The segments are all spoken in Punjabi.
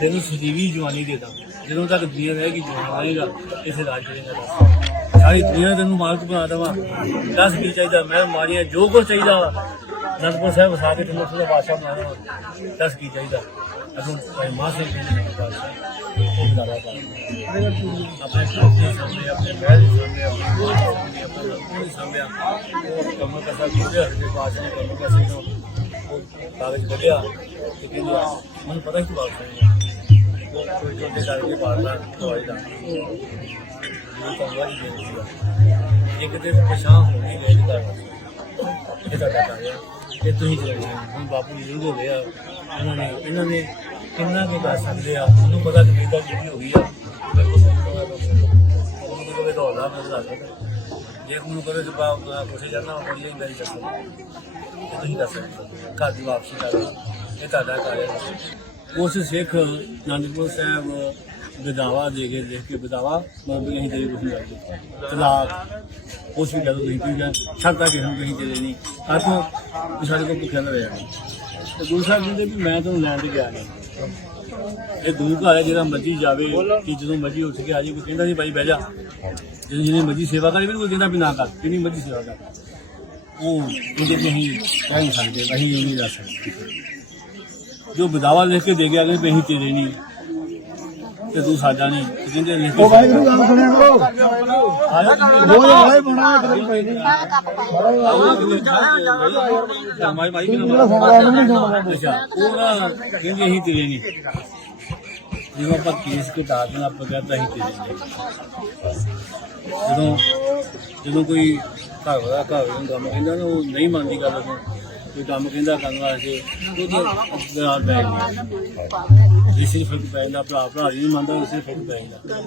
ਤੈਨੂੰ ਸਜੀਵੀ ਜਵਾਨੀ ਦੇ ਦਾਂ। ਜਦੋਂ ਤੱਕ ਦੁਨੀਆ ਰਹੇਗੀ ਜਵਾਨ ਰਹੇਗਾ ਇਸੇ ਰਾਜ ਕਰੇਗਾ ਦੱਸ। ਸਾਰੀ ਦੁਨੀਆ ਤੈਨੂੰ ਮਾਲਕ ਬਣਾ ਦੇਵਾਂ। ਦੱਸ ਕੀ ਚਾਹੀਦਾ? ਮੈਂ ਮਾਰਿਆ, ਜੋ ਕੁਛ ਚਾਹੀਦਾ ਵਾ। ਅਨੰਦਪੁਰ ਸਾਹਿਬ ਵਸਾ ਕੇ ਤੈਨੂੰ ਉਹਦਾ ਬਾਦਸ਼ਾਹ ਬਣਾ ਦੇਵਾਂ। ਦੱਸ ਕੀ ਚਾਹੀਦਾ? ਅਗੋਂ ਭਾਈ ਮਾਂ ਸਿੰਘ ਜੀ ਨੇ ਆਪਣੇ ਸਾਹਮਣੇ, ਆਪਣੇ ਮਹਿਲ ਦੇ ਸਾਹਮਣੇ, ਆਪਣੇ ਆਪਣੇ ਸਾਹਮਣੇ, ਉਹ ਕੰਮ ਕਰਦਾ ਕਿਹਦੇ ਹੱਥ ਬਾਦਸ਼ਾਹ ਨੇ ਕੰਮ ਕਰ ਸਕਦਾ ਕਾਗਜ਼ ਕੱਢਿਆ ਤੇ ਮੈਨੂੰ ਪਤਾ ਕਿ ਬਾਦਸ਼ਾਹ ਨੇ ਉਹ ਛੋਟੇ ਕਰਕੇ ਪਾੜਦਾ ਦਵਾਈ ਦਾ ਇਹ ਤਾਂ ਵਾਹੀ ਦੇ ਸੀਗਾ ਇੱਕ ਤੇ ਪਛਾਣ ਹੋ ਗਈ ਲੈ ਦਾ ਇਹ ਤਾਂ ਕਹਤਾ ਹੈ ਕਿ ਤੁਸੀਂ ਚਲੇ ਹੁਣ ਬਾਪੂ ਜੀ ਹੋ ਗਿਆ ਇਹਨਾਂ ਨੇ ਇਹਨਾਂ ਨੇ ਕਿੰਨਾ ਕੁ ਕਰ ਸਕਦੇ ਆ ਉਹਨੂੰ ਪਤਾ ਕਿ ਮੇਰੀ ਤਾਂ ਜਿਹੜੀ ਹੋ ਗਈ ਆ ਦੇਖੋ ਉਹਨੂੰ ਕੋਈ ਰੋਲਾ ਮੈਂ ਦੱਸ ਸਕਦਾ ਜੇ ਉਹਨੂੰ ਕਦੇ ਜਵਾਬ ਪੁੱਛੇ ਜਾਂਦਾ ਉਹ ਇਹ ਗੱਲ ਚੱਲ ਇਹ ਤੁਸੀਂ ਦੱਸ ਸਕਦੇ ਘਰ ਦੀ ਵਾਪਸੀ ਕਰ ਇਹ ਤੁਹਾਡਾ ਕਾਰਜ ਹੈ। ਉਸ ਸਿੱਖ ਅਨੰਦਪੁਰ ਸਾਹਿਬ ਬਦਾਵਾ ਦੇ ਕੇ ਦੇਖ ਕੇ ਬਦਾਵਾ ਮਤਲਬ ਕਿ ਅਸੀਂ ਤੇਰੀ ਕੁਝ ਨਹੀਂ ਤਲਾਕ ਉਸ ਵੀ ਗੱਲ ਨਹੀਂ ਕੋਈ ਗੱਲ ਛੱਡਦਾ ਕਿ ਹਮ ਕਹੀਂ ਚਲੇ ਨਹੀਂ। ਆਤੋਂ ਵੀ ਸਾਡੇ ਕੋਲ ਭੁੱਖਿਆ ਨਾ ਰਹਿ। ਤੇ ਗੁਰੂ ਸਾਹਿਬ ਕਹਿੰਦੇ ਵੀ ਮੈਂ ਤੁਹਾਨੂੰ ਲੈਣ ਤੇ ਗਿਆ ਨਹੀਂ। ਇਹ ਦੂਰ ਘਰ ਹੈ ਜਿਹੜਾ ਮਰਜ਼ੀ ਜਾਵੇ, ਕਿ ਜਦੋਂ ਮਰਜ਼ੀ ਉੱਠ ਕੇ ਆ ਜੀ ਕੋਈ ਕਹਿੰਦਾ ਨਹੀਂ ਭਾਈ ਬਹਿ ਜਾ। ਜਦੋਂ ਜਿਹਨੇ ਮਰਜ਼ੀ ਸੇਵਾ ਕਰੇ ਵੀ ਕੋਈ ਕਹਿੰਦਾ ਵੀ ਨਾ ਕਰ ਕਿੰਨੀ ਮਰਜ਼ੀ ਸੇਵਾ ਕਰ। ਉਹ ਉਹਦੇ ਤੇ ਅਸੀਂ ਕਹਿ ਨਹੀਂ ਸਕਦੇ, ਅਸੀਂ ਇਹ ਨਹੀਂ ਦੱਸ ਸਕਦੇ। ਜੋ ਬਦਾਵਾ ਲਿਖ ਕੇ ਦੇ ਗਿਆ ਕਿ ਅਸੀਂ ਤੇਰੇ ਨਹੀਂ ਤੇ ਤੂੰ ਸਾਡਾ ਨਹੀਂ ਤੇ ਕਹਿੰਦੇ ਲਿਖ ਉਹ ਵਾਹਿਗੁਰੂ ਗੱਲ ਸੁਣਿਆ ਕਰੋ ਬਣਾ ਨਹੀਂ ਮਾਈ ਮਾਈ ਉਹ ਨਾ ਕਹਿੰਦੇ ਅਸੀਂ ਤੇਰੇ ਨਹੀਂ ਜਦੋਂ ਆਪਾਂ ਕੇਸ ਘਟਾ ਕੇ ਨਾ ਆਪਾਂ ਕਹਿੰਦਾ ਅਸੀਂ ਤੇਰੇ ਨਹੀਂ ਜਦੋਂ ਜਦੋਂ ਕੋਈ ਘਰ ਵਾਲਾ ਘਰ ਨੂੰ ਕੰਮ ਕਹਿੰਦਾ ਨਾ ਉਹ ਨਹੀਂ ਮੰਨਦੀ ਗੱਲ ਨੂੰ ਕੋਈ ਕੰਮ ਕਹਿੰਦਾ ਕਰਨ ਵਾਸਤੇ ਉਹਦੇ ਨਾਲ ਬੈ ਗਿਆ ਇਸੇ ਫ਼ਰਕ ਪੈ ਜਾਂਦਾ, ਭਰਾ ਭਰਾ ਨਹੀਂ ਮੰਨਦਾ ਇਸੇ ਫ਼ਰਕ ਪੈ ਜਾਂਦਾ।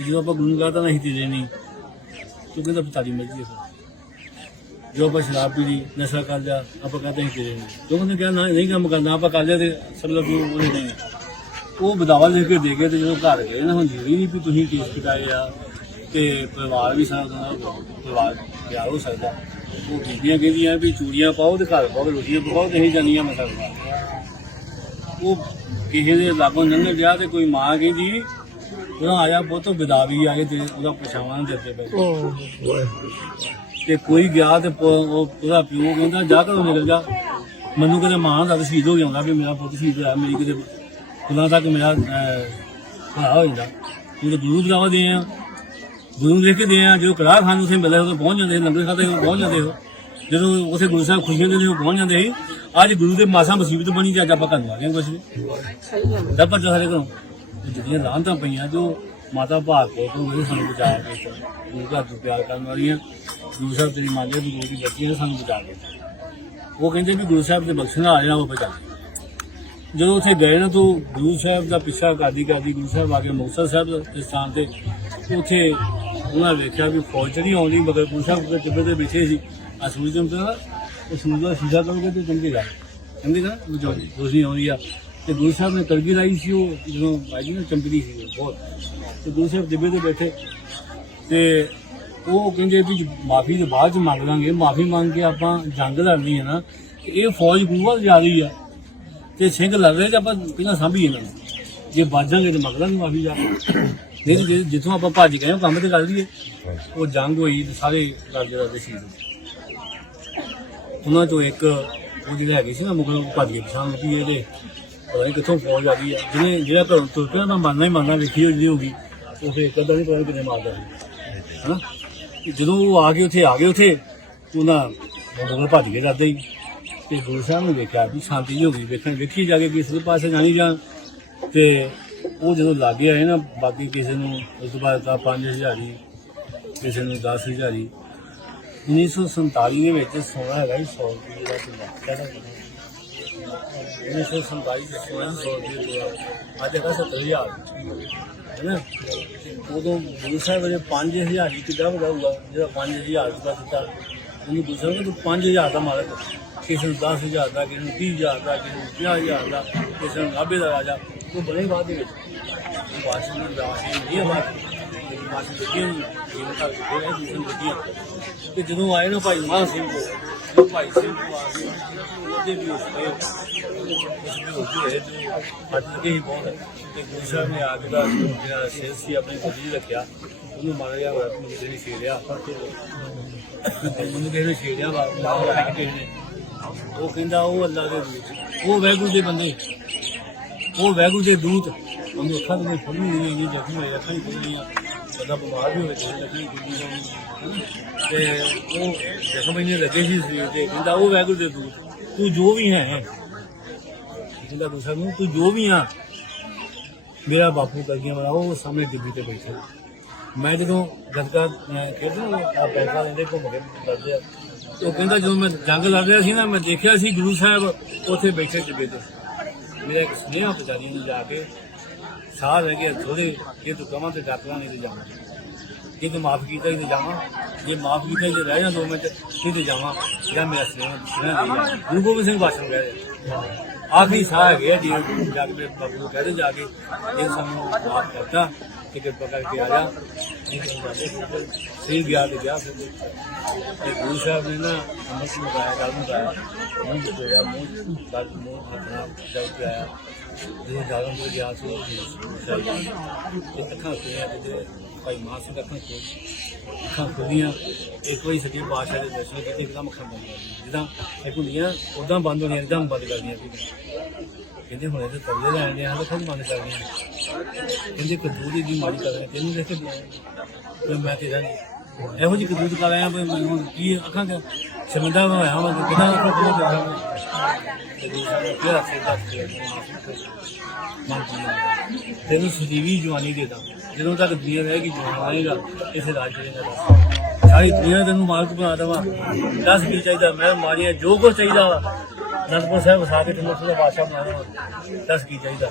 ਜਦੋਂ ਆਪਾਂ ਗੁਰੂ ਕਰਦਾ ਨਾ ਅਸੀਂ ਤੇਰੇ ਨਹੀਂ। ਤੂੰ ਕਹਿੰਦਾ ਵੀ ਤੁਹਾਡੀ ਮਰਜ਼ੀ ਹੈ। ਜੋ ਆਪਾਂ ਸ਼ਰਾਬ ਪੀ ਲਈ ਨਸ਼ਾ ਕਰ ਲਿਆ, ਆਪਾਂ ਕਹਿੰਦੇ ਹਾਂ ਤੇਰੇ ਨਹੀਂ ਜੋ ਉਹਨੇ ਕਿਹਾ ਨਾ, ਨਹੀਂ ਕੰਮ ਕਰਨਾ, ਆਪਾਂ ਕਰ ਲਿਆ ਤੇ ਸਭ ਲੋਕ ਉਹਨੇ ਨਹੀਂ ਉਹ ਬਦਾਵਾ ਦੇ ਕੇ ਦੇ ਗਏ ਤੇ ਜਦੋਂ ਘਰ ਗਏ ਨਾ, ਹੁਣ ਜਿਹੜੀ ਨਹੀਂ ਵੀ ਤੁਸੀਂ ਕੇਸ ਕਟਾਏ ਆ ਤੇ ਪਰਿਵਾਰ ਵੀ ਸਾਰਾ ਪਰਿਵਾਰ ਪਿਆਰ ਹੋ ਸਕਦਾ। ਉਹ ਬੀਬੀਆਂ ਕਹਿੰਦੀਆਂ ਵੀ ਚੂੜੀਆਂ ਪਾਓ ਤੇ ਘਰ ਪਾਓ ਰੋਟੀਆਂ ਪਕਾਓ ਤੇ ਅਸੀਂ ਜਾਨੀਆਂ ਮਸਲਾ ਉਹ ਕਿਸੇ ਦੇ ਲਾਗੋਂ ਲੰਘ ਗਿਆ ਤੇ ਕੋਈ ਮਾਂ ਕਹਿੰਦੀ ਜਦੋਂ ਆਇਆ ਬਹੁਤ ਵਿਦਾਵੀ ਆ ਕੇ ਤੇ ਉਹਦਾ ਪਛਾਵਾਂ ਦਿੱਤੇ ਪਏ ਤੇ ਕੋਈ ਗਿਆ ਤੇ ਉਹ ਉਹਦਾ ਪਿਓ ਕਹਿੰਦਾ ਜਾ ਘਰੋਂ ਨਿਕਲ ਜਾ। ਮੈਨੂੰ ਕਦੇ ਮਾਂ ਦਾ ਸ਼ਹੀਦ ਹੋ ਗਿਆ ਹੁੰਦਾ ਵੀ ਮੇਰਾ ਪੁੱਤ ਸ਼ਹੀਦ ਹੋਇਆ ਮੇਰੀ ਕਿਤੇ ਖੁਦਾ ਤੱਕ ਮੇਰਾ ਭਰਾ ਹੋ ਜਾਂਦਾ। ਤਾਂ ਗੁਰੂ ਬੁਲਾਵਾ ਦੇ ਆ। ਗੁਰੂ ਦੇਖ ਕੇ ਦੇ ਆ ਜਦੋਂ ਕੜਾਹ ਖਾਨ ਉੱਥੇ ਮਿਲਦਾ ਉਹ ਪਹੁੰਚ ਜਾਂਦੇ ਸੀ, ਲੰਗਰ ਖਾਦੇ ਉਹ ਪਹੁੰਚ ਜਾਂਦੇ ਹੋ ਜਦੋਂ ਉਥੇ ਗੁਰੂ ਸਾਹਿਬ ਖੁਸ਼ੀਆਂ ਦੇ ਉਹ ਪਹੁੰਚ ਜਾਂਦੇ ਸੀ। ਅੱਜ ਗੁਰੂ ਦੇ ਮਾਸਾ ਮੁਸੀਬਤ ਬਣੀ ਤੇ ਅੱਜ ਆਪਾਂ ਕਰਨ ਵਾਲੇ ਹਾਂ ਕੁਛ ਵੀ। ਦਾ ਪਰ ਸਾਰੇ ਕੋਲ ਜਿਹੜੀਆਂ ਲਾਂਤਾਂ ਪਈਆਂ ਜੋ ਮਾਤਾ ਭਾਗ ਕੋ ਤੋਂ ਉਹ ਸਾਨੂੰ ਬਚਾ ਕੇ ਗੁਰੂ ਘਰ ਤੋਂ ਪਿਆਰ ਕਰਨ ਵਾਲੀਆਂ ਗੁਰੂ ਸਾਹਿਬ ਤੇਰੀ ਮੰਨਦੇ ਵੀ ਗੁਰੂ ਦੀ ਬੱਚੀਆਂ ਨੇ ਸਾਨੂੰ ਬਚਾ ਕੇ ਉਹ ਕਹਿੰਦੇ ਵੀ ਗੁਰੂ ਸਾਹਿਬ ਦੇ ਬਖਸ਼ਣਾ ਆ ਜਾਣਾ ਉਹ ਬਚਾ ਜਦੋਂ ਉੱਥੇ ਗਏ ਨਾ ਤੋਂ ਗੁਰੂ ਸਾਹਿਬ ਦਾ ਪਿੱਛਾ ਕਰਦੀ ਕਰਦੀ ਗੁਰੂ ਸਾਹਿਬ ਆ ਕੇ ਮੁਕਤਸਰ ਸਾਹਿਬ ਦੇ ਸਥਾਨ ਤੇ ਉੱਥੇ ਉਹਨਾਂ ਨੇ ਵੇਖਿਆ ਵੀ ਫੌਜ ਤਾਂ ਨਹੀਂ ਆਉਂਦੀ ਮਗਰ ਗੁਰੂ ਸਾਹਿਬ ਦੇ ਟਿੱਬੇ ਤੇ ਬੈਠੇ ਸੀ। ਆ ਸੂਰਜ ਤੋਂ ਤਾਂ ਉਹ ਸੂਰਜ ਦਾ ਸ਼ੀਸ਼ਾ ਕਰੋਗੇ ਤੇ ਚਮਕੇਗਾ ਚਮਕੇਗਾ ਉਹ ਜੋ ਰੋਸ਼ਨੀ ਆਉਂਦੀ ਆ। ਤੇ ਗੁਰੂ ਸਾਹਿਬ ਨੇ ਤਲਗੀ ਲਾਈ ਸੀ ਉਹ ਜਦੋਂ ਬਾਜੀ ਨੇ ਚਮਕਦੀ ਸੀ ਬਹੁਤ। ਤੇ ਗੁਰੂ ਸਾਹਿਬ ਟਿੱਬੇ ਤੇ ਬੈਠੇ। ਤੇ ਉਹ ਕਹਿੰਦੇ ਵੀ ਮਾਫੀ ਦੇ ਬਾਅਦ ਚ ਮੰਗ ਲਾਂਗੇ। ਮਾਫੀ ਮੰਗ ਕੇ ਆਪਾਂ ਜੰਗ ਲੜਨੀ ਹੈ ਨਾ ਇਹ ਫੌਜ ਵੱਲ ਜਾ ਰਹੀ ਆ। ਤੇ ਸਿੰਘ ਲੜ ਰਹੇ ਤੇ ਆਪਾਂ ਪਹਿਲਾਂ ਸਾਂਭੀ ਇਹਨਾਂ ਨੂੰ? ਜੇ ਬਾਜਾਂਗੇ ਤੇ ਮੰਗ ਲਾਂਗੇ ਮਾਫੀ ਜਾ ਕੇ ਜੇ ਜਿੱਥੋਂ ਆਪਾਂ ਭੱਜ ਗਏ ਉਹ ਕੰਮ ਤੇ ਕਰ ਲਈਏ ਉਹ ਜੰਗ ਹੋਈ ਤੇ ਸਾਰੇ ਰਾਜੇ ਰਾਜੇ ਸ਼ਹੀਦ ਹੋਏ। ਉਹਨਾਂ ਚੋਂ ਇੱਕ ਉਹ ਜਿਹੜਾ ਹੈਗੇ ਸੀ ਨਾ ਮੁਗਲ ਉਹ ਭੱਜ ਗਏ ਪਛਾਣ ਲੱਗੀ ਇਹਦੇ ਪਤਾ ਨਹੀਂ ਕਿੱਥੋਂ ਫੌਜ ਆ ਗਈ ਆ ਜਿਹਨੇ ਜਿਹੜਾ ਘਰੋਂ ਤੁਰ ਪਿਆ ਤਾਂ ਮੰਨਣਾ ਹੀ ਮੰਨਣਾ ਵੇਖੀ ਹੋਈ ਜਿਹੜੀ ਹੋਗੀ ਉਹ ਫੇਰ ਕਦਾ ਨਹੀਂ ਪਤਾ ਕਿਨੇ ਮਾਰਦਾ ਸੀ ਹਨਾ? ਤੇ ਜਦੋਂ ਉਹ ਆ ਗਏ ਉੱਥੇ ਆ ਗਏ ਉੱਥੇ ਉਹਨਾਂ ਮੁਗਲ ਭੱਜ ਗਏ ਰਾਦੇ ਹੀ। ਤੇ ਗੁਰੂ ਸਾਹਿਬ ਨੇ ਵੇਖਿਆ ਵੀ ਸ਼ਾਂਤੀ ਹੋ ਗਈ। ਵੇਖਣ ਵੇਖੀ ਜਾ ਕੇ ਕਿਸੇ ਪਾਸੇ ਜਾਣੀ ਜਾਣ ਤੇ ਉਹ ਜਦੋਂ ਲਾਗੇ ਆਏ ਨਾ, ਬਾਕੀ ਕਿਸੇ ਨੂੰ ਉਸ ਤੋਂ ਬਾਅਦ ਤਾਂ 5000 ਹੀ, ਕਿਸੇ ਨੂੰ 10000 ਹੀ। 1947 ਦੇ ਵਿੱਚ ਸੋਨਾ ਹੈਗਾ ਹੀ 100 ਰੁਪਏ ਦਾ ਕਿੱਲਾ। ਕਹਿੰਦਾ 1947 ਦੇ ਸੋਨਾ 100 ਰੁਪਏ ਦਾ ਅੱਜ ਹੈਗਾ 70000 ਹੈ ਨਾ? ਉਦੋਂ ਗੁਰੂ ਸਾਹਿਬ ਨੇ 5000 ਹੀ ਕਿੱਦਾਂ ਵਧਾਊਗਾ, ਜਿਹੜਾ 5000 ਰੁਪਏ ਦਿੱਤਾ। ਉਹਨੂੰ ਗੁਰੂ ਸਾਹਿਬ ਨੇ ਤੂੰ 5000 ਦਾ ਮਾਲਕ ਕਿਸੇ ਨੂੰ 10000 ਦਾ, ਕਿਸੇ ਨੂੰ 30000 ਦਾ, ਕਿਸੇ ਨੂੰ 50000 ਦਾ, ਕਿਸੇ ਨੂੰ 90 ਦਾ ਰਾਜਾ। ਉਹ ਬਣੇ ਬਾਅਦ ਦੇ ਵਿੱਚ। ਬਾਦਸ਼ਾਹ ਨੂੰ ਰਾਸ਼ੀ ਨਹੀਂ ਆਵਾਜ਼ ਬਾਦਸ਼ਾਹ ਦੇ ਜੀਵਨ ਕਰ ਕੇ ਦੂਸਰੇ ਦਿੱਤੀਆਂ ਤੇ ਜਦੋਂ ਆਏ ਨਾ ਭਾਈ ਮਾਨ ਸਿੰਘ ਕੋ ਜੋ ਭਾਈ ਸਿੰਘ ਨੂੰ ਆ ਗਏ ਉਹਦੇ ਵੀ ਉਸ ਤੇ ਉਸ ਵੀ ਹੋ ਗਏ ਅੱਜ ਲੱਗੇ ਹੀ ਬਹੁਤ ਤੇ ਗੁਰੂ ਸਾਹਿਬ ਨੇ ਆ ਕੇ ਦਾ ਜਿਹੜਾ ਸਿਰ ਸੀ, ਆਪਣੀ ਗੁੱਡੀ ਰੱਖਿਆ। ਉਹਨੂੰ ਮਾਰ ਗਿਆ ਹੋਇਆ ਮੈਨੂੰ ਕਿਸੇ ਛੇੜਿਆ। ਮੈਨੂੰ ਕਿਸੇ ਛੇੜਿਆ ਵਾ ਉਹ ਕਹਿੰਦਾ, ਉਹ ਅੱਲਾ ਦੇ ਦੂਤ, ਉਹ ਵੈਗੁਰੂ ਦੇ ਬੰਦੇ, ਉਹ ਵੈਗੁਰੂ ਦੇ ਦੂਤ। ਉਹਨੂੰ ਅੱਖਾਂ ਤੋਂ ਫੁੱਲ ਨਹੀਂ ਗਈ ਜ਼ਖਮ ਹੋਏ, ਅੱਖਾਂ ਹੀ ਖੁੱਲ ਬੰਦਾ ਬਿਮਾਰ ਵੀ ਹੋਵੇ ਤੇ ਅੱਖਾਂ ਹੀ ਖੁੱਲ ਤੇ ਉਹ ਜ਼ਖਮ ਇਹਨੇ ਲੱਗੇ ਸੀ ਸਰੀਰ ਤੇ, ਕਹਿੰਦਾ ਉਹ ਵੈਗੁਰੂ ਦੇ ਦੂਤ, ਤੂੰ ਜੋ ਵੀ ਹੈ, ਕਹਿੰਦਾ ਦੂਸਰਾ ਨੂੰ, ਤੂੰ ਜੋ ਵੀ ਆ, ਮੇਰਾ ਬਾਪੂ ਕਰਗੀਆਂ ਵਾਲਾ, ਉਹ ਸਾਹਮਣੇ ਡਿੱਬੀ ਤੇ ਬੈਠਾ। ਮੈਂ ਜਦੋਂ ਗਦਕਾ ਖੇਡਦਾ ਆ ਪੈਸਾ ਲੈਂਦੇ ਘੁੰਮ ਕੇ ਕਰਦੇ ਆ। ਉਹ ਕਹਿੰਦਾ ਜਦੋਂ ਮੈਂ ਜੰਗ ਲੜ ਰਿਹਾ ਸੀ ਨਾ, ਮੈਂ ਦੇਖਿਆ ਸੀ ਗੁਰੂ ਸਾਹਿਬ ਉੱਥੇ ਬੈਠੇ ਡਿੱਬੇ ਤੇ। ਮੇਰਾ ਇੱਕ ਸੁਨੇਹਾ ਪਚਾਰੀ ਨੂੰ ਜਾ ਕੇ ਸਾਹ ਰਹਿ ਗਿਆ ਥੋੜੇ ਜੇ ਤੂੰ ਕਹਾਂ ਤੇ ਡਾਕਟਰਾਂ ਨਹੀਂ ਤੇ ਜਾਵਾਂ। ਜੇ ਤੂੰ ਮਾਫ ਕੀਤਾ ਹੀ ਤੇ ਜਾਵਾਂ। ਜੇ ਮਾਫ ਕੀਤਾ ਹੀ ਰਹਿ ਜਾ ਦੋ ਮਿੰਟ, ਫਿਰ ਤੇ ਜਾਵਾਂ। ਜਾਂ ਮੇਰਾ ਸੁਨੇਹਾ ਗੁਰੂ ਗੋਬਿੰਦ ਸਿੰਘ ਬਾਸ਼ਮ ਗਏ ਆਖਰੀ ਸਾਹ ਹੈਗੇ ਆ ਜੀ ਜਾ ਕੇ ਬਾਬੂ ਨੂੰ ਕਹਦੇ ਜਾ ਕੇ ਇਹ ਸਾਨੂੰ ਮਾਫ ਕਰਤਾ ਕਿ ਕਿਰਪਾ ਕਰਕੇ ਆ ਜਾ। ਨਹੀਂ ਸਹੀ ਗਿਆ ਤੇ ਗਿਆ ਫਿਰ ਤੇ। ਗੁਰੂ ਸਾਹਿਬ ਨੇ ਨਾ ਅੰਮ੍ਰਿਤ ਮੁਕਾਇਆ ਗੱਲ ਮੁਕਾਇਆ ਮੂੰਹ ਜੋੜਿਆ ਮੂੰਹ, ਗੱਲ, ਮੂੰਹ ਹੱਥਾਂ ਜਲ ਕੇ ਆਇਆ ਜਦੋਂ ਜਾਗਮ ਤੋਂ ਗਿਆ ਸੀ ਤੇ ਅੱਖਾਂ ਖੁੱਲੀਆਂ ਤੇ ਭਾਈ ਮਾਨ ਸਿੰਘ ਅੱਖਾਂ ਖੋਲ ਅੱਖਾਂ ਖੁੱਲੀਆਂ, ਇੱਕ ਵਾਰੀ ਸੱਚੇ ਪਾਤਸ਼ਾਹ ਦੇ ਦਰਸ਼ਨ ਕੀਤੇ, ਇੱਕਦਮ ਅੱਖਾਂ ਬੰਦ ਹੋ ਜਿੱਦਾਂ ਇੱਕ ਹੁੰਦੀਆਂ ਉਦਾਂ ਬੰਦ ਹੋਣੀਆਂ, ਇੱਕਦਮ ਬੰਦ ਕਰਦੀਆਂ ਸੀ। ਕਹਿੰਦੇ ਹੁਣ ਇਹਦੇ ਤਰਲੇ ਲੈਣ ਦੇ ਹਾਂ ਖੁਦ ਬੰਦ ਕਰ ਕਹਿੰਦੇ ਕਦੂਰੀ ਦੀ ਮਾਰੀ ਕਰ ਕਹਿੰਦੇ ਤੈਨੂੰ ਮੈਂ ਤੇਰਾ ਨਹੀਂ ਇਹੋ ਜਿਹੀ ਕਦੂਰ ਕਰ ਆਇਆ ਵੀ ਮੈਨੂੰ ਕੀ ਅੱਖਾਂ ਤੇ ਸ਼ਰਮਿੰਦਾ ਹੋਇਆ ਹਾਂ ਕਿਦਾਂ ਅੱਖਾਂ ਖੋਲ ਕੇ ਦੇਖਾਂ ਤੇ ਤੈਨੂੰ ਸਜੀਵੀ ਜਵਾਨੀ ਦੇਦਾ ਜਦੋਂ ਤੱਕ ਦੁਨੀਆ ਰਹੇਗੀ ਜਵਾਨ ਰਹੇਗਾ ਇਸੇ ਰਾਜ ਕਰੇਗਾ ਸਾਰੀ ਦੁਨੀਆ ਤੈਨੂੰ ਮਾਲਕ ਬਣਾ ਦਵਾ। ਦੱਸ ਕੀ ਚਾਹੀਦਾ? ਮੈਂ ਮਾਰਿਆ ਜੋ ਕੁਛ ਚਾਹੀਦਾ ਵਾ। ਅਨੰਦਪੁਰ ਸਾਹਿਬ ਵਸਾ ਕੇ ਤੈਨੂੰ ਉੱਥੇ ਦਾ ਬਾਦਸ਼ਾਹ ਬਣਾ ਦੇਵਾਂ। ਦੱਸ ਕੀ ਚਾਹੀਦਾ?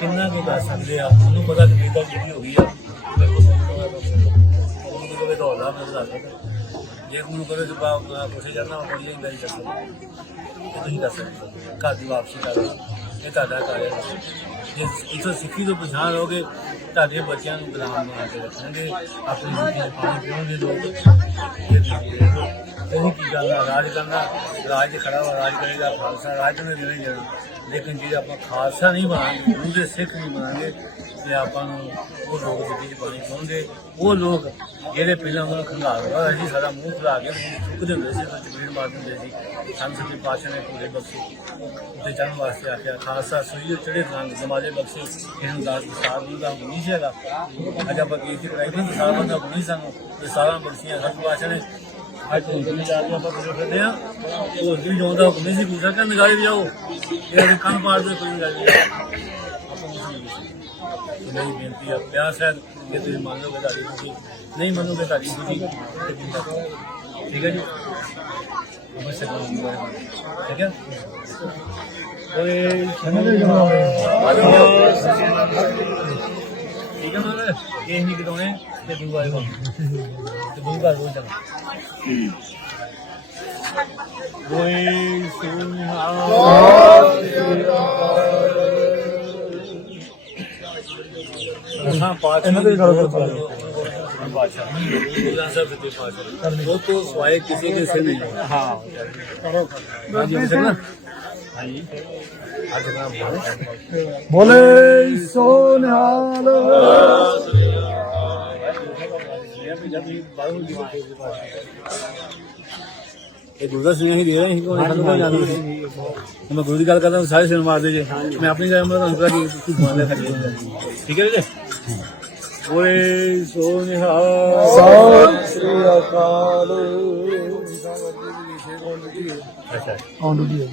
ਕਿੰਨਾ ਕੁ ਦੱਸ ਸਕਦੇ ਆ? ਉਹਨੂੰ ਪਤਾ ਕਿ ਮੇਰੀ ਜਿਹੜੀ ਹੋ ਗਈ ਆ। ਮੇਰੇ ਕੋਲ ਉਹਨੂੰ ਕੋਈ ਢੋਲਾ ਮੈਂ ਦੱਸ ਸਕਦਾ ਜੇ ਉਹਨੂੰ ਕਰੇ ਤੇ ਬਾਪ ਪੁੱਛੇ ਜਾਣਾ ਉਹ ਕੋਈ ਨਹੀਂ ਦੱਸ ਸਕਦਾ ਤੁਸੀਂ ਦੱਸ ਸਕਦੇ ਘਰ ਦੀ ਵਾਪਸੀ ਕਰ ਇਹ ਤੁਹਾਡਾ ਕਾਰਜ ਹੈ। ਜੇ ਇਥੋਂ ਸਿੱਖੀ ਤੋਂ ਪਛਾਣ ਹੋਗੇ ਤੁਹਾਡੇ ਬੱਚਿਆਂ ਨੂੰ ਗੁਲਾਮ ਬਣਾ ਕੇ ਰੱਖਣਗੇ। ਆਪਣੀ ਜ਼ਿੰਦਗੀ ਪਾਣੀ ਪਿਉਣਗੇ ਲੋਕ। ਉਹ ਕੀ ਗੱਲ ਹੈ ਰਾਜ ਕਰਨਾ ਰਾਜ 'ਚ ਖੜਾ ਹੋ ਰਾਜ ਕਰੇਗਾ ਖਾਲਸਾ, ਰਾਜ ਨੂੰ ਨਹੀਂ ਜਾਣਾ ਲੇਕਿਨ ਜੇ ਆਪਾਂ ਖਾਲਸਾ ਨਹੀਂ ਬਣਾਂਗੇ, ਗੁਰੂ ਦੇ ਸਿੱਖ ਨਹੀਂ ਬਣਾਂਗੇ, ਤੇ ਆਪਾਂ ਨੂੰ ਉਹ ਲੋਕ ਜ਼ਿੰਦਗੀ 'ਚ ਪਾਣੀ ਪਾਉਂਦੇ, ਉਹ ਲੋਕ ਜਿਹੜੇ ਪਹਿਲਾਂ ਉਹਨਾਂ ਨੂੰ ਖੰਗਾਲ ਰਿਹਾ ਸੀ ਸਾਰਾ ਮੂੰਹ ਖੁਲਾ ਕੇ ਚੁੱਕਦੇ ਹੁੰਦੇ ਸੀ ਤੇ ਚਪੇੜ ਮਾਰ ਦਿੰਦੇ ਸੀ ਸਾਨੂੰ ਸੱਚੇ ਪਾਤਸ਼ਾਹ ਨੇ ਪੂਰੇ ਬਖਸ਼ੇ ਤੇ ਚੜ੍ਹਨ ਵਾਸਤੇ ਆਖਿਆ, ਖਾਲਸਾ ਸੂਈ ਚੜੇ ਰੰਗ ਜਮਾਲੇ ਬਖਸ਼ੇ, ਇਹਨੂੰ ਦਾਸ ਸਾਰ ਨੂੰ ਦਾ ਨਹੀਂ ਸੀਗਾ ਅੱਜ ਆਪਾਂ ਕੀ ਪੜਾਈ ਬੰਦ ਸਾਰਾ ਬੰਦਾ ਨਹੀਂ ਸਾਨੂੰ ਤੇ ਸਾਰਾ ਬਖਸ਼ੀਆਂ ਸੱਚੇ ਪਾਤਸ਼ਾਹ ਨੇ ਅੱਜ ਤੋਂ ਦਿਨ ਚਾਰ ਆਪਾਂ ਕੁਝ ਫਿਰਦੇ ਆ ਉਹ ਜੀ ਜਿਉਂਦਾ ਹੁਕਮ ਨਹੀਂ ਸੀ ਗੁਜ਼ਰ ਕੇ ਨਗਾਰੇ ਵਜਾਓ ਇਹ ਕੰਨ ਪਾੜ ਦੇ ਕੋਈ ਗੱਲ ਨਹੀਂ। ਨਹੀਂ ਬੇਨਤੀ ਆ ਪਿਆਸ ਹੈ ਜੇ ਤੁਸੀਂ ਮੰਨ ਲਓਗੇ ਤੁਹਾਡੀ ਖੁਸ਼ੀ, ਨਹੀਂ ਮੰਨੋਗੇ ਤੁਹਾਡੀ ਖੁਸ਼ੀ ਠੀਕ ਹੈ ਜੀ? ਅਮਰ ਸਲਾਮ ਠੀਕ ਹੈ? ਓਏ ਕਹਿੰਦੇ ਜਮਾ ਠੀਕ ਹੈ ਮਤਲਬ ਇਹ ਨਹੀਂ ਕਿਦੋਨੇ ਤੇ ਦੂ ਆਏ ਹੋ ਤੇ ਦੂ ਘਰ ਰੋਜ਼ ਜਾਣਾ ਓਏ ਸੁਨਹਾ? ਹਾਂ ਪਾਠ ਇਹਨਾਂ ਦੇ ਗੱਲ ਕਰਦਾ ਬਾਦਸ਼ਾਹ ਗੁਰੂ ਸਾਹਿਬ ਦੇ ਪਾਠ ਉਹ ਤੋਂ ਸਵਾਏ ਕਿਸੇ ਦੇ ਸੇ ਨਹੀਂ ਹਾਂ ਹੋ ਬੋਲੇ ਸੋ ਨਿਹਾਲ ਇਹ ਗੁਰੂ ਦਾ ਸੁਨੇਹਾ ਹੀ ਦੇ ਰਹੇ ਸੀ ਕੋਈ ਸਾਨੂੰ ਕੋਈ ਜਾਣਦਾ ਨਹੀਂ ਮੈਂ ਗੁਰੂ ਦੀ ਗੱਲ ਕਰਦਾ ਸਾਰੇ ਸਿਰ ਮਾਰਦੇ ਜੇ। ਮੈਂ ਆਪਣੀ ਗੱਲ ਮੈਂ ਤੁਹਾਨੂੰ ਕਹਾਂ ਕਿ ਤੁਸੀਂ ਮੰਨਦੇ ਖੜੇ ਠੀਕ ਹੈ ਜੀ ਓਏ ਸੋ ਨਿਹਾਲ ਸਤਿ ਸ੍ਰੀ ਅਕਾਲ। ਅੱਛਾ। ਆਉਂ ਡੁੱਡੀ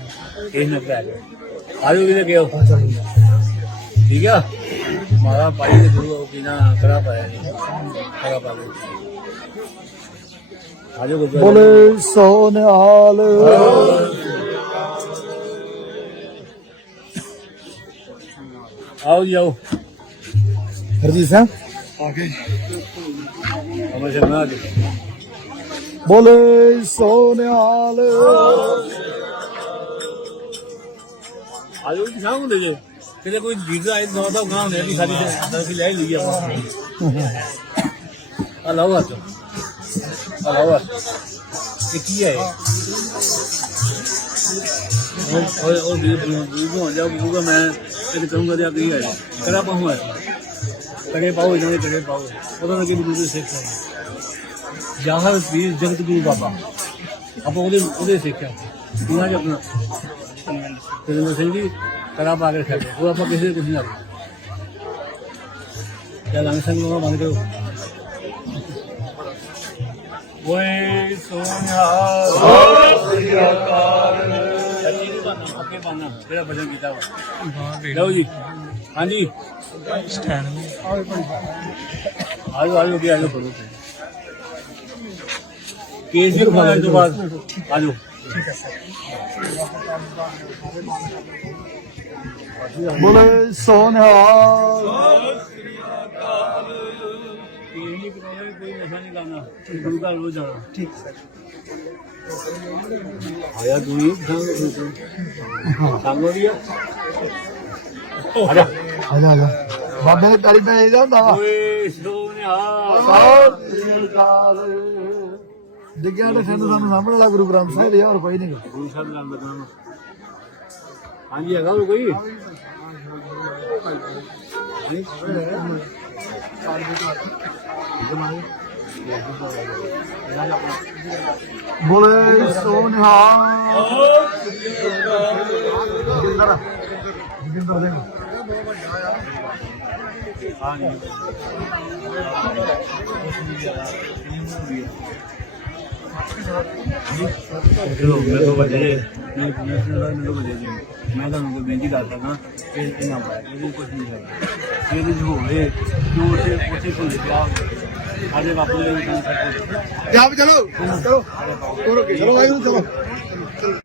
ਇਹ ਨਾ ਪਿਆ ਆਜੋ ਵੀ ਲੱਗਿਓ ਠੀਕ ਆ? ਮਾਰਾ ਪਾਈ ਦੇ ਗੁਰੂ ਉਹ ਬਿਨਾ ਕਰਾ ਪਾਇਆ ਨਹੀਂ ਕਰਾ ਪਾ ਗਏ ਆਜੋ ਗੁਰਦੁਆਰੇ ਬੋਲੇ ਸੋ ਨਿਹਾਲ ਆਓ ਜੀ ਆਓ। ਹਰਜੀਤ ਸਿੰਘ। ਅਮਰ ਸ਼ਰਮਾ ਜੀ ਬੋਲੇ ਸੋ ਨਿਹਾਲ ਆਜੋ ਜੀ ਸਾਹ ਹੁੰਦੇ ਜੇ। ਕਿਤੇ ਕੋਈ ਜੀਜ਼ਾ ਆਏ ਦੋ ਤਾਂ ਗਾਂ ਹੁੰਦੇ ਵੀ ਸਾਡੀ ਅਸੀਂ ਲੈ ਲਈ ਆਪਾਂ ਆ ਲਾਓ ਆ ਆ ਲਾਓ ਆ ਇਹ ਕੀ ਹੈ ਉਹ ਉਹ ਵੀ ਵੀ ਹੋ ਜਾ ਬੂਗਾ ਮੈਂ ਇਹ ਕਰੂੰਗਾ ਤੇ ਆ ਕੀ ਹੈ। ਕਰਾ ਪਾਉਂ ਕੜੇ ਪਾਓ, ਇਹਨਾਂ ਦੇ ਕੜੇ ਪਾਓ। ਉਹਦਾ ਕਿ ਵੀ ਸਿੱਖ ਹੈ। ਜਹਾਜ਼ ਵੀਰ ਜਗਤ ਗੁਰੂ ਬਾਬਾ। ਆਪਾਂ ਉਹਦੇ ਉਹਦੇ ਸਿੱਖਿਆ ਉਹਨਾਂ ਚ ਆਪਣਾ ਤੇ ਸਿੰਘ ਜੀ ਕੜਾ ਪਾ ਕੇ ਰੱਖਿਆ ਉਹ ਆਪਾਂ ਕਿਸੇ ਦੇ ਕੁਝ ਨਹੀਂ ਲੱਗਦਾ ਜਾਂ ਲੰਗ ਸਿੰਘ ਨੂੰ ਬੰਦ ਕਰੋ। ਓਏ ਸੋਨਿਆ ਸ੍ਰੀ ਅਕਾਲ ਸੱਚੀ ਨੂੰ ਬਾਨਾ ਪੱਕੇ ਬਾਨਾ ਜਿਹੜਾ ਭਜਨ ਕੀਤਾ ਵਾ। ਲਓ ਜੀ। ਹਾਂਜੀ। ਆਜੋ ਆਜੋ ਕੀ ਆਜੋ। ਕਰੋ ਕੇਸ ਖਾਣ ਤੋਂ ਬਾਅਦ ਆਜੋ। ਬੋਲੇ ਸੋ ਨਿਹਾਲ ਇਹ ਨਹੀਂ ਕਰਾਉਣਾ ਕੋਈ? ਨਸ਼ਾ ਨਹੀਂ ਕਰਨਾ ਗੁਰੂ ਘਰ ਰੋਜ਼ ਜਾਣਾ ਠੀਕ ਸਰ ਆਇਆ ਹੀ ਸੰਗੋ ਦੀ ਆ। ਆਜਾ ਆ ਜਾ ਆ ਜਾ ਬਾਬੇ ਨੇ ਤਾਲੀ ਪੈ ਜਾਂਦਾ। ਵਾ ਓਏ ਸੋਨਿਆ। ਸਤਿ ਸ੍ਰੀ ਅਕਾਲ। ਡਿੱਗਿਆ ਤੇ ਸਾਨੂੰ ਸਾਨੂੰ ਸਾਹਮਣੇ ਵਾਲਾ ਗੁਰੂ ਗ੍ਰੰਥ ਸਾਹਿਬ ਲਿਆ ਹੋਰ ਕੋਈ ਨਹੀਂ ਗੁਰੂ ਸਾਹਿਬ ਨਾਲ ਬਦਨਾਮ ਹਾਂਜੀ ਹੈਗਾ ਉਹ ਕੋਈ? ਬੋਲੇ ਸੋ ਨਿਹਾਲ। ਜੋਗਿੰਦਰ। ਜੋਗਿੰਦਰ ਸਿੰਘ। ਚਲੋ ਮੇਰੇ ਤੋਂ ਵੱਡੇ ਮੇਰੇ ਮੇਰੇ ਤੋਂ ਵੱਡੇ ਜੀ। ਮੈਂ ਤੁਹਾਨੂੰ ਕੋਈ ਬੇਨਤੀ ਕਰ ਸਕਦਾ ਕਿ ਇਹ ਨਾ ਪਾਇਆ ਇਹ ਕੁਝ ਨਹੀਂ ਹੈ ਇਹ ਜੋ ਹੋਵੇ ਜੋ ਉਸੇ ਉਸੇ ਭੁੱਲ ਗਿਆ ਸਾਡੇ ਬਾਪੂ ਦੇ ਵੀ ਕੰਮ ਕਰਦੇ। ਆਪ ਚਲੋ ਚਲੋ। ਚਲੋ ਚਲੋ।